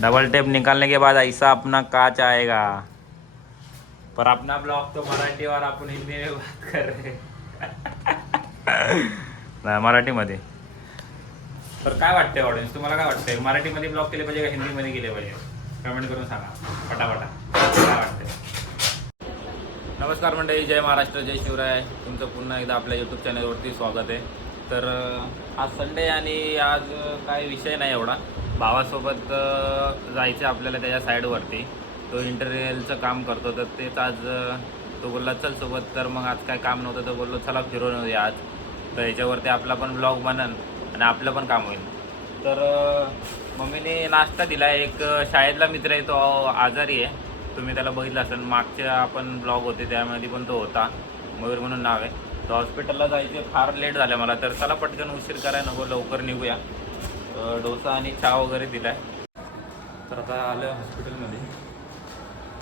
Double tape निकालने के बाद ऐसा अपना काच आएगा। पर अपना ब्लॉग तो मराठी और आपण हिंदी में बात कर रहे नाही मराठीमध्ये तर काय वाटतंय ऑडियन्स तुम्हाला काय वाटतंय? मराठीमध्ये ब्लॉग केले पाहिजे का हिंदीमध्ये केले पाहिजे? कमेंट करून सांगा. फटाफटा. काय वाटतंय? नमस्कार मंडळी जय महाराष्ट्र जय शिवराय. तुमचं पुन्हा एकदा आपल्या यूट्यूब चॅनलवरती स्वागत आहे. तर आज संडे आणि आज काही काय विषय नाही एवढा. भावासोबत जायचं आपल्याला त्याच्या साईडवरती. तो इंटरव्ह्यूचं काम करतो तर तेच आज तो बोलला चल सोबत. तर मग आज काय काम नव्हतं तर बोललो चला फिरून येऊया आज. तर याच्यावरती आपला पण ब्लॉग बनन आणि आपलं पण काम होईल. तर मम्मीने नाश्ता दिला. एक शाळेतला मित्र आहे तो आजारी आहे. तुम्ही त्याला बघितलं असेल मागच्या आपण ब्लॉग होते त्यामध्ये पण तो होता. मयूर म्हणून नाव आहे. तर हॉस्पिटलला जायचे फार लेट झालं मला. तर चला पटकन उशीर करायला नको लवकर निघूया. डोसा आणि चहा वगैरे दिलाय. तर आता आलं हॉस्पिटलमध्ये.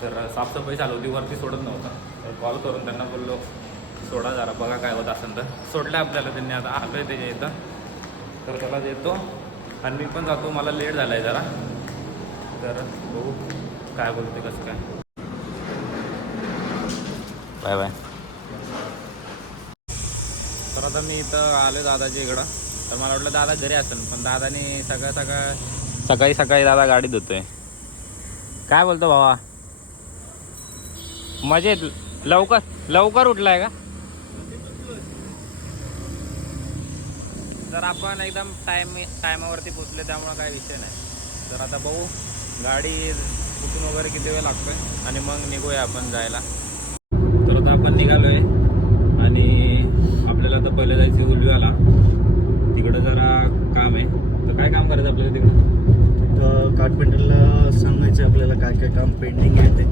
तर साफसफाई चालू होती वरती सोडत नव्हता. तर कॉल करून त्यांना बोललो सोडा जरा बघा काय होत असेल तर. सोडलं आपल्याला त्यांनी आता आलं आहे त्याच्या इथं. तर त्याला देतो. आणि मी पण जातो मला लेट झाला आहे जरा. तर बघू काय बोलते कसं काय. Bye bye. तर आता मी इथं आलो दादाच्या इकडं. तर मला वाटलं दादा घरी असेल पण दादाने सकाळ सकाळ सकाळी सकाळी दादा गाडी धुतोय. काय बोलतो भावा? मजेत. लवकर लवकर उठलाय का? तर आपण एकदम टाइम टायमावरती पोचले त्यामुळे काही विषय नाही. तर आता बघू गाडी कुठून वगैरे किती वेळ लागतोय आणि मग निघूया आपण जायला. तर आता आपण निघालोय आणि आपल्याला आता पहिलं जायचं उलव्याला. तिकडं जरा काम आहे. तर काय काम करायचं आपल्याला तिकडं? कार्पेंटरला सांगायचं आपल्याला काय काय काम पेंडिंग आहे ते.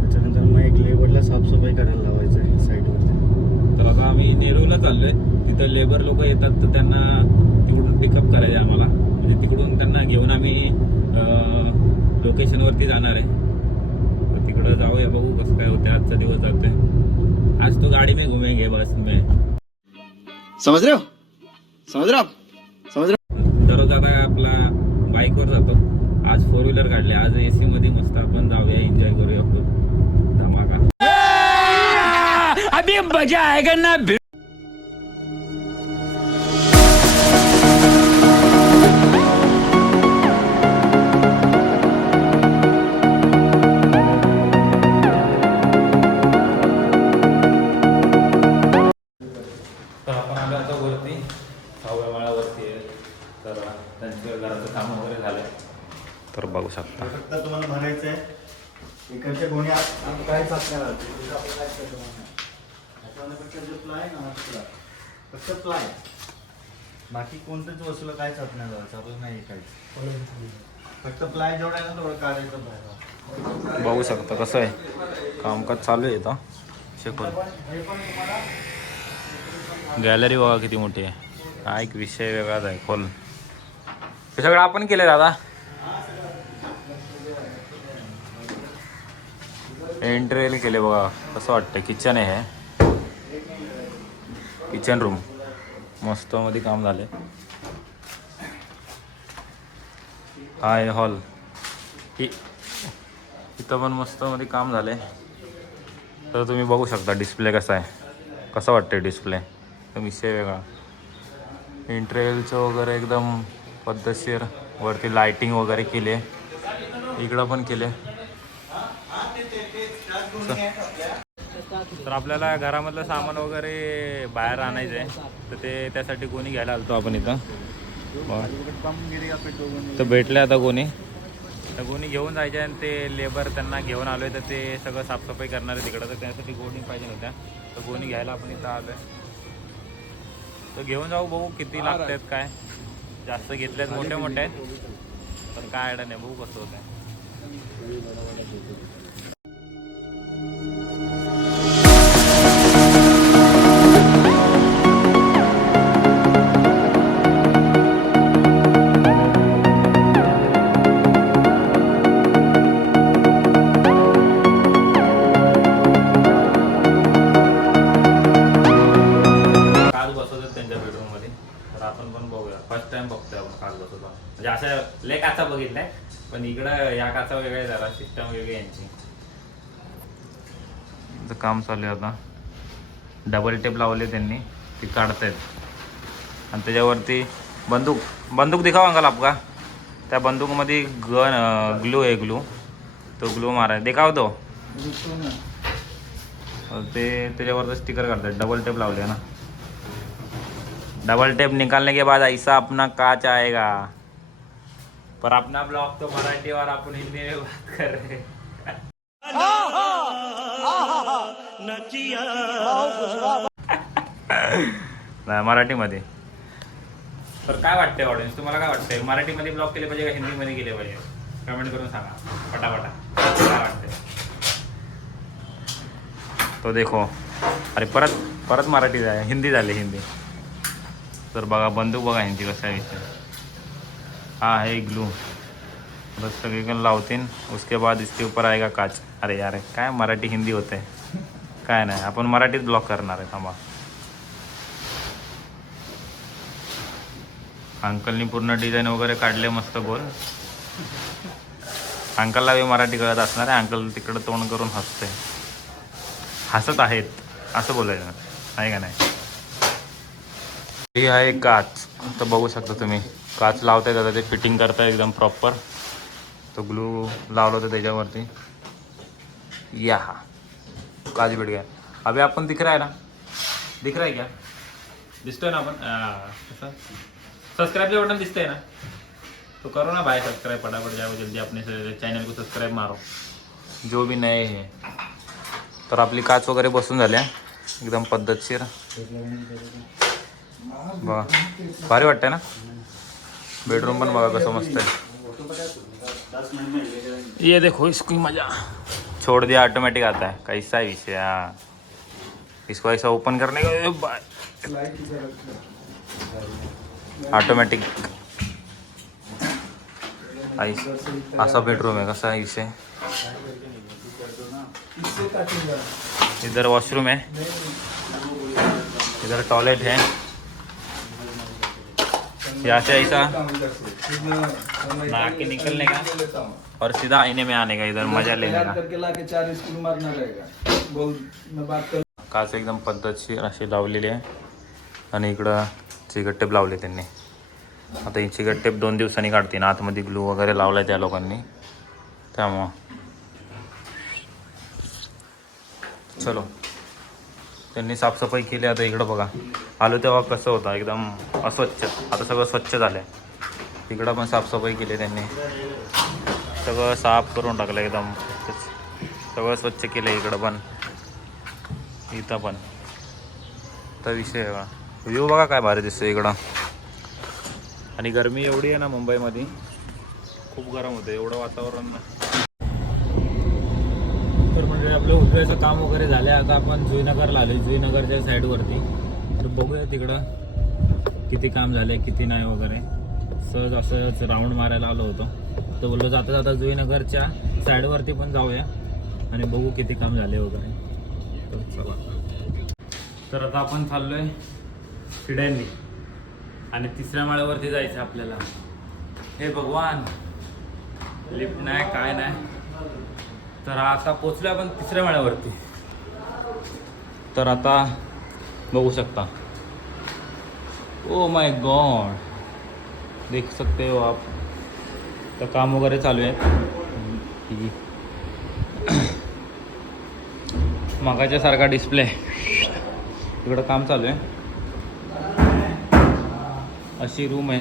त्याच्यानंतर मग एक लेबरला साफसफाई करायला लावायचं आहे साईडवरती तर आता आम्ही नेरूळला चाललोय. तिथं लेबर लोक येतात तर त्यांना तिकडून पिकअप करायचे आम्हाला. म्हणजे तिकडून त्यांना घेऊन आम्ही लोकेशनवरती जाणार आहे. तर तिकडं जाऊया बघू कसं काय होतं आजचा दिवस जातोय. आज तो गाडी में घुमेंगे बस में. समज रे हो? समज? समज दररोज आता आपला बाईकवर जातो. आज फोर व्हीलर काढले. आज एसी मध्ये मस्त आपण जाऊया एन्जॉय करूया खूप धमाका. अभी मजा आएगा ना तर आपण आलो आता वरती. सहाव्या माळ्यावरती आहे. तर त्यांच्या घराचं काम वगैरे झालं तर बघू शकता. फक्त तुम्हाला म्हणायचं आहे? इकडच्या कोणी काहीच आपल्याला फक्त प्लाय. बाकी कोणत्याच वस्तूला हात नाही लावायचं आपल्याला नाही काही फक्त प्लाय जेवढा आहे ना तेवढं काढायचं प्लाय बघू शकता कसं आहे. कामकाज चालू आहे इथं. हे तुम्हाला गॅलरी बघा किती मोठी आहे. हा एक विषय वेगळाच आहे खोल. हे सगळं आपण केलं दादा. एंट्रेल केले बघा कसं वाटतं किचन आहे हे. किचन रूम मस्त मध्ये काम झाले हा आहे हॉल इथं पण मस्त मध्ये काम झाले तर तुम्ही बघू शकता डिस्प्ले कसा आहे. कसं वाटतं डिस्प्ले विषय वेगळा. इंटरव्हलचं वगैरे एकदम पद्धतशीर. वरती लायटिंग वगैरे केली. आहे इकडं पण केले. तर आपल्याला घरामधलं सामान वगैरे बाहेर आणायचं आहे तर ते त्यासाठी कोणी घ्यायला आलतो आपण इथं. तर भेटले आता कोणी. तर कोणी घेऊन जायचे आणि ते लेबर त्यांना घेऊन आलो आहे तर ते सगळं साफसफाई करणार आहे तिकडं तर त्यासाठी कोणी पाहिजे होत्या. तर कोणी घ्यायला आपण इथं आलो आहे तर घेऊन जाऊ बघू किती लागतात काय. जास्त घेतल्यात मोठे मोठे आहेत. पण काय आयडिया नाही बघू कसं होतं काम चालू आहे आता. डबल टेप लावले त्यांनी. ती काढतायत. आणि त्याच्यावरती बंदूक बंदूक दिखावा अंकल आपका. त्या बंदूकमध्ये गन ग्लू आहे ग्लू. तो ग्लू मारा दिखाव तो. ते त्याच्यावर स्टिकर काढतात. डबल टेप लावले ना. डबल टेप निकालने के बाद ऐसा अपना काच आएगा. पर अपना ब्लॉग तो मराठी और हिंदी में बात कर रहे नाही मराठीमध्ये. तर काय वाटतंय ऑडियन्स तुम्हाला काय वाटतंय? मराठीमध्ये ब्लॉग केले पाहिजे का हिंदीमध्ये केले पाहिजे? कमेंट करून सांगा. पटापटा. काय वाटतंय? तो देखो. अरे परत परत मराठी झाली. हिंदी झाली हिंदी. तर बघा बंदूक बघा हिंदी कसा आहे. विषय हा है ग्लू. बस सगळीकडे लावतीन. उसके बाद इसके ऊपर आएगा काच. अरे यार काय मराठी हिंदी होते काय नाही आपण मराठीत ब्लॉक करणार आहे थांबा. अंकलनी पूर्ण डिझाईन वगैरे काढले मस्त गोल अंकलला बी मराठी कळत असणार आहे अंकल तिकडं तोंड करून हसते हसत आहेत असं बोलायचं आहे का नाही? ही आहे काच तर बघू शकता तुम्ही. काच लावताय आता ते फिटिंग करताय एकदम प्रॉपर तो ग्लू लावलं होतं त्याच्यावरती. या. हा काच भेट गया अभी आपण दिख रहा है ना? दिख रहा है क्या? दिसतोय ना आपण कसं सब्सक्राइब बटन दिसतंय ना? तो करो ना भाई सब्सक्राइब फटाफट जाओ जल्दी अपने चैनल को सब्सक्राइब मारो। जो भी नए है। तर आपली काच वगैरे बसून झाल्या एकदम पद्धतशीर बघा भारी वाटतंय ना? बेडरूम पण बघा कसं मस्त आहे. ये देखो इसकी मज़ा। छोड़ दिया ऑटोमेटिक आता है। कैसा है विषय? हाँ। इसको ऐसा ओपन करने का ऑटोमॅटिक असा बेडरूम आहे कसा विषय? इधर वॉशरूम है। इधर टॉयलेट है। यहाँ से ऐसा? नहा के निकलने का। और सीधा आईने में आने का इधर मजा लेने का। काच एकदम पद्धतशीर अशी लावलेली आहे. आणि इकडं चिकट टेप लावले त्यांनी. आता ही चिकट टेप दोन दिवसांनी काढतील आतमध्ये ग्लू वगैरे लावला त्या लोकांनी. त्यामुळं. चलो. त्यांनी साफसफाई केली. आता इकडं बघा. आलो तेव्हा कसं होतं? एकदम अस्वच्छ. आता सगळं स्वच्छ झालं आहे इकडं पण साफसफाई केली त्यांनी. सगळं साफ करून टाकलं एकदम. सगळं स्वच्छ केलं इकडं पण. इथं पण. तर विषय आहे बघा. व्ह्यू बघा काय भारी दिसतो इकडं. आणि गरमी एवढी आहे ना मुंबईमध्ये. खूप गरम होतं एवढं वातावरण आपलं उठवायचं काम वगैरे झालं आहे आता आपण जुईनगरला आलो जुईनगरच्या साईडवरती. तर बघूया तिकडं किती काम झाले किती नाही वगैरे. सहज असंच राऊंड मारायला आलो होतो. तर बोललो जाता जाता जुईनगरच्या साईडवरती पण जाऊया आणि बघू किती काम झाले वगैरे. तर चला. तर आता आपण चाललोय शिड्यांनी आणि तिसऱ्या माळ्यावरती जायचं आपल्याला. हे भगवान लिफ्ट नाही काय नाही. तर आता पोचलो आपण तिसऱ्या माळ्यावरती. तर आता बघू शकता. ओ माय गॉड देख सकते हो आप. तर काम वगैरे चालू आहे. मागाच्या सारखा डिस्प्ले इकडं काम चालू आहे. अशी रूम आहे.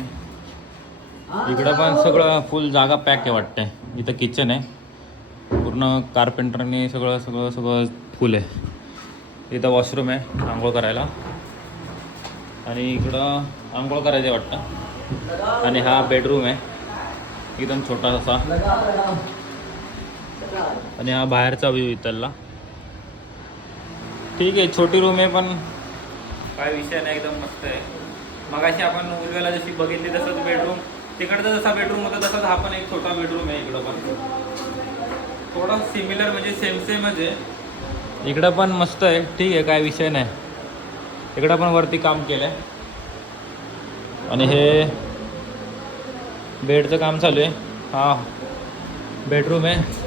इकडं पण सगळं फुल जागा पॅक आहे वाटतंय. इथं किचन आहे. पूर्ण कार्पेंटरने सगळं सगळं सगळं फुल आहे. इथं वॉशरूम आहे आंघोळ करायला. आणि इकडं आंघोळ करायचं आहे वाटतं. आणि हा बेडरूम आहे. एकदम छोटा असा. आणि हा बाहेरचा व्ह्यू इथला. ठीक आहे छोटी रूम आहे पण काय विषय नाही एकदम मस्त आहे. मगाशी आपण उजव्याला जशी बघितली तसंच बेडरूम तिकडचा जसा बेडरूम होता तसाच हा पण एक छोटा बेडरूम आहे इकडं पण. थोडा सिमिलर म्हणजे सेम सेमच आहे. इकडं पण मस्त आहे. ठीक आहे काय विषय नाही. इकडं पण वरती काम केलं आहे आणि हे बेडचं काम चालू आहे. हा. बेडरूम आहे.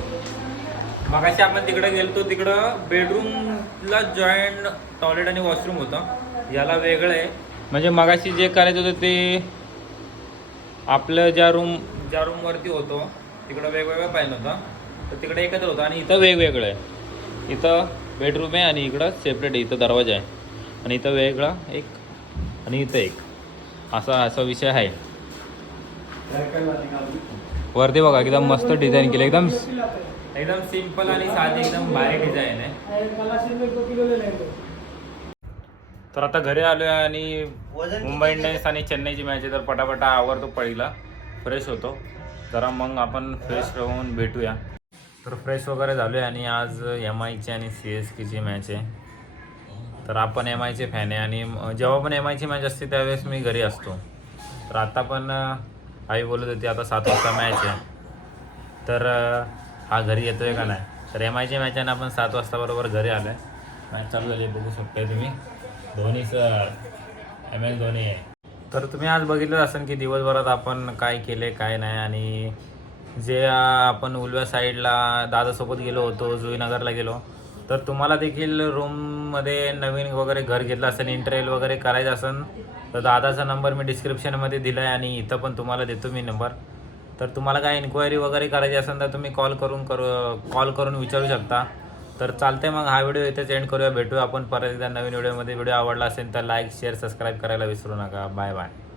मगाशी आपण तिकडे गेलतो तिकडं बेडरूमला जॉईंट टॉयलेट आणि वॉशरूम होतं. याला वेगळं आहे. म्हणजे मगाशी जे करायचं होतं ते आपलं ज्या रूम ज्या रूमवरती होतो तिकडं वेगवेगळं पाहिलं होतं. तर तिकडे एकत्र होतं आणि इथं वेगवेगळं आहे. इथं बेडरूम आहे आणि इकडं सेपरेट आहे. इथं दरवाजा आहे. आणि इथं वेगळा एक आणि इथं एक. असा असा विषय आहे. वरती बघा एकदम मस्त डिझाईन केलं. एकदम एकदम सिंपल आणि साधी एकदम भारी डिझाईन आहे. तर आता घरी आलो आहे आणि मुंबई इंडियन्स आणि चेन्नईची मॅच आहे. तर पटापटा आवरतो पहिला फ्रेश होतो. जरा मग आपण फ्रेश राहून भेटूया. तर फ्रेश वगैरे झालो आहे आणि आज एम आयची आणि सी एस केची मॅच आहे. तर आपण एम आयचे फॅन आहे आणि जेव्हा पण एम आयची मॅच असते त्यावेळेस मी घरी असतो. तर आता पण आई बोलत होती आता सात वाजता मॅच आहे. तर हा घरी येतो आहे का नाही? तर एम आयची मॅच आहे ना आपण सात वाजता बरोबर घरी आलो आहे मॅच चालू झाली आहे, बघू शकताय तुम्ही. Dhoni sir M S Dhoni आहे. तर तुम्ही आज बघितलं असेल की दिवसभरात आपण काय केले काय नाही आणि जे आपण उलव्या साईडला दादासोबत गेलो होतो जुईनगरला गेलो तर तुम्हाला देखील रूममध्ये नवीन वगैरे घर घेतलं असेल इंटरव्ह्यू वगैरे करायचं असेल तर दादाचा नंबर मी डिस्क्रिप्शनमध्ये दिला आहे आणि इथं पण तुम्हाला देतो मी नंबर तर तुम्हाला काय इन्क्वायरी वगैरे करायची असेल तर तुम्ही कॉल करून करू कॉल करून विचारू शकता. तर चालते मग हा व्हिडिओ इथेच एंड करूया. भेटूया आपण परत एकदा नवीन व्हिडिओमध्ये व्हिडिओ आवडला असेल तर लाईक शेअर सबस्क्राईब करायला विसरू नका. Bye bye